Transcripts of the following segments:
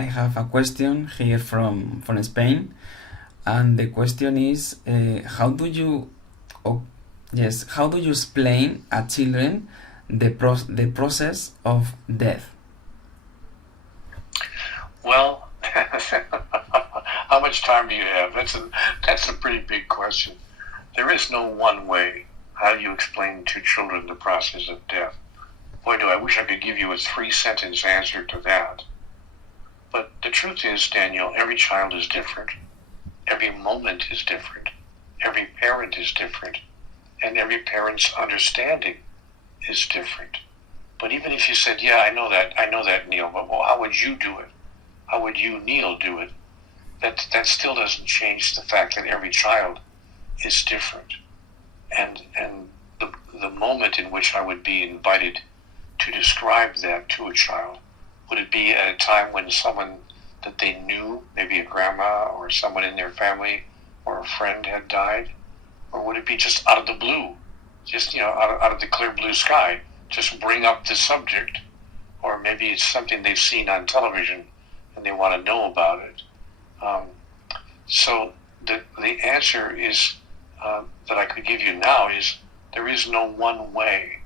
I have a question here from Spain, and the question is, how do you, oh, yes, how do you explain a children the process of death? Well, how much time do you have? That's a pretty big question. There is no one way. How do you explain to children the process of death? Boy, do I wish I could give you a 3-sentence answer to that. But the truth is, Daniel, every child is different. Every moment is different. Every parent is different. And every parent's understanding is different. But even if you said, yeah, I know that, Neil, but well, how would you do it? How would you, Neil, do it? That still doesn't change the fact that every child is different. And the moment in which I would be invited to describe that to a child, would it be at a time when someone that they knew, maybe a grandma or someone in their family or a friend had died? Or would it be just out of the blue, just, out of the clear blue sky, just bring up the subject? Or maybe it's something they've seen on television and they want to know about it. So the answer is that I could give you now is there is no one way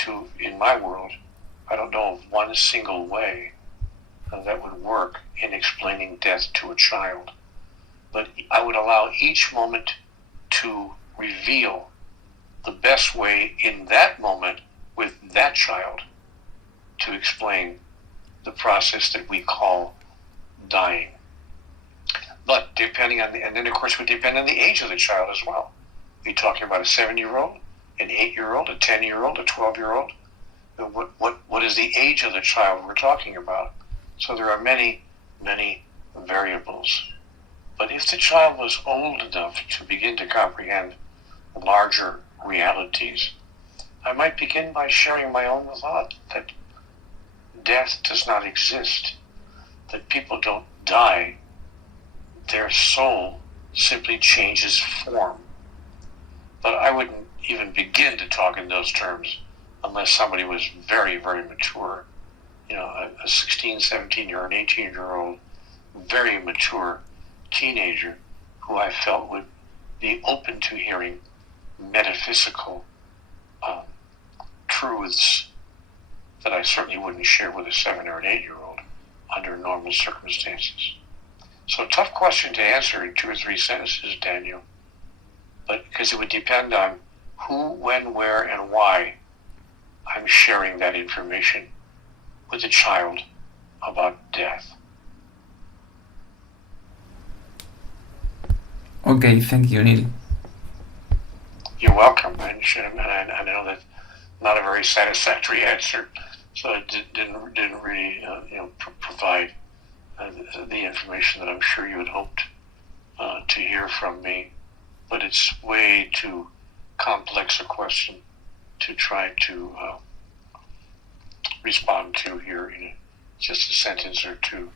to, in my world, I don't know of one single way that would work in explaining death to a child. But I would allow each moment to reveal the best way in that moment with that child to explain the process that we call dying. But depending on and then of course it would depend on the age of the child as well. Are you talking about a 7-year-old, an 8-year-old, a 10-year-old, a 12-year-old? What is the age of the child we're talking about? So there are many, many variables. But if the child was old enough to begin to comprehend larger realities, I might begin by sharing my own thought that death does not exist, that people don't die, their soul simply changes form. But I wouldn't even begin to talk in those terms unless somebody was very, very mature. A 16, 17, or an 18-year-old, very mature teenager who I felt would be open to hearing metaphysical truths that I certainly wouldn't share with a 7 or an 8-year-old under normal circumstances. So tough question to answer in 2 or 3 sentences, Daniel, but because it would depend on who, when, where, and why I'm sharing that information with a child about death. Okay, thank you, Neil. You're welcome. And I know that not a very satisfactory answer, so it didn't really provide the information that I'm sure you had hoped to hear from me. But it's way too complex a question to try to respond to here in just a sentence or two.